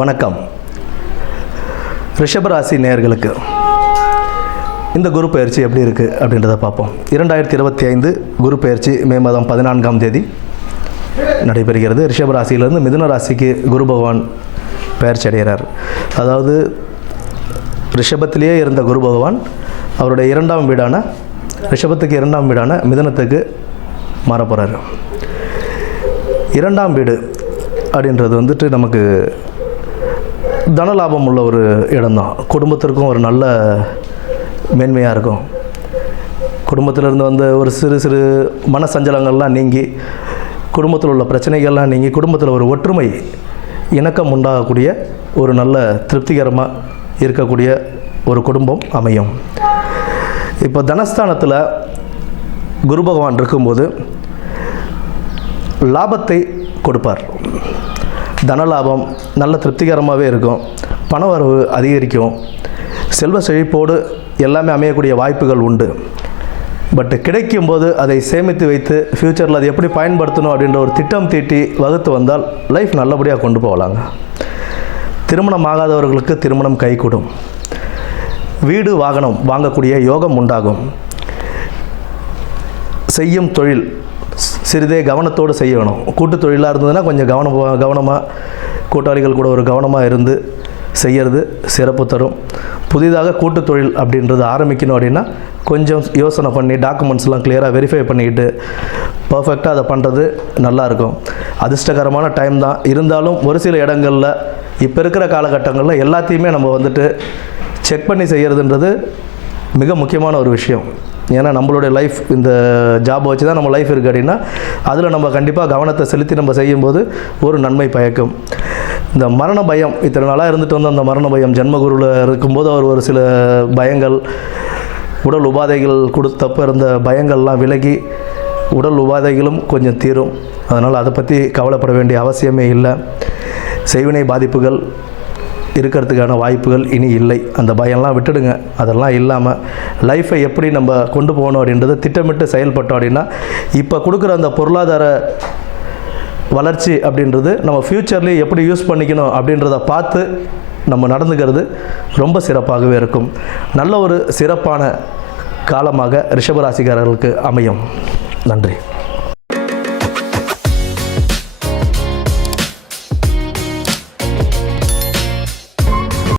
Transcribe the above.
வணக்கம். ரிஷபராசி நேயர்களுக்கு இந்த குரு பயிற்சி எப்படி இருக்குது அப்படின்றத பார்ப்போம். 2025 குரு பயிற்சி மே மாதம் 14ஆம் தேதி நடைபெறுகிறது. ரிஷபராசியிலிருந்து மிதுன ராசிக்கு குரு பகவான் பயிற்சி அடைகிறார். அதாவது ரிஷபத்திலேயே இருந்த குரு பகவான் அவருடைய இரண்டாம் வீடான ரிஷபத்துக்கு இரண்டாம் வீடான மிதுனத்துக்கு மாற போகிறார். இரண்டாம் வீடு அப்படின்றது நமக்கு தனலாபம் உள்ள ஒரு இடம்தான். குடும்பத்திற்கும் ஒரு நல்ல மேன்மையாக இருக்கும். குடும்பத்திலிருந்து ஒரு சிறு மனசஞ்சலங்கள்லாம் நீங்கி, குடும்பத்தில் உள்ள பிரச்சனைகள்லாம் நீங்கி, குடும்பத்தில் ஒரு ஒற்றுமை இணக்கம் உண்டாகக்கூடிய ஒரு நல்ல திருப்திகரமாக இருக்கக்கூடிய ஒரு குடும்பம் அமையும். இப்போ தனஸ்தானத்தில் குரு பகவான் இருக்கும்போது லாபத்தை கொடுப்பார். தனலாபம் நல்ல திருப்திகரமாகவே இருக்கும். பண வரவு அதிகரிக்கும். செல்வ செழிப்போடு எல்லாமே அமையக்கூடிய வாய்ப்புகள் உண்டு. பட் கிடைக்கும்போது அதை சேமித்து வைத்து ஃப்யூச்சரில் அதை எப்படி பயன்படுத்தணும் அப்படின்ற ஒரு திட்டம் தீட்டி வகுத்து வந்தால் லைஃப் நல்லபடியாக கொண்டு போகலாங்க. திருமணம் ஆகாதவர்களுக்கு திருமணம் கைகூடும். வீடு வாகனம் வாங்கக்கூடிய யோகம் உண்டாகும். செய்யும் தொழில் சிறிதே கவனத்தோடு செய்யணும். கூட்டு தொழிலாக இருந்ததுன்னா கொஞ்சம் கவனமாக கூட்டாளிகள் கூட ஒரு கவனமாக இருந்து செய்கிறது சிறப்பு தரும். புதிதாக கூட்டு தொழில் அப்படின்றது ஆரம்பிக்கணும் அப்படின்னா கொஞ்சம் யோசனை பண்ணி டாக்குமெண்ட்ஸ்லாம் கிளியராக வெரிஃபை பண்ணிக்கிட்டு பர்ஃபெக்டாக அதை பண்ணுறது நல்லாயிருக்கும். அதிர்ஷ்டகரமான டைம் தான். இருந்தாலும் ஒரு சில இடங்களில் இப்போ இருக்கிற காலகட்டங்களில் எல்லாத்தையுமே நம்ம செக் பண்ணி செய்கிறதுன்றது மிக முக்கியமான ஒரு விஷயம். ஏன்னா நம்மளுடைய லைஃப் இந்த ஜாபை வச்சு தான் நம்ம லைஃப் இருக்குது அப்படின்னா அதில் நம்ம கண்டிப்பாக கவனத்தை செலுத்தி நம்ம செய்யும்போது ஒரு நன்மை பயக்கும். இந்த மரண பயம் இத்தனை நாளாக இருந்துட்டு வந்து அந்த மரண பயம் ஜென்மகுருவில் இருக்கும்போது அவர் ஒரு சில பயங்கள், உடல் உபாதைகள் கொடுத்தப்போ இருந்த பயங்கள்லாம் விலகி உடல் உபாதைகளும் கொஞ்சம் தீரும். அதனால் அதை பற்றி கவலைப்பட வேண்டிய அவசியமே இல்லை. செய்வினை பாதிப்புகள் இருக்கிறதுக்கான வாய்ப்புகள் இனி இல்லை. அந்த பயம்லாம் விட்டுடுங்க. அதெல்லாம் இல்லாமல் லைஃப்பை எப்படி நம்ம கொண்டு போகணும் அப்படின்றத திட்டமிட்டு செயல்பட்டோம் அப்படின்னா இப்போ கொடுக்குற அந்த பொருளாதார வளர்ச்சி அப்படின்றது நம்ம ஃப்யூச்சர்லேயே எப்படி யூஸ் பண்ணிக்கணும் அப்படின்றத பார்த்து நம்ம நடந்துக்கிறது ரொம்ப சிறப்பாகவே இருக்கும். நல்ல ஒரு சிறப்பான காலமாக ரிஷபராசிக்காரர்களுக்கு அமையும். நன்றி.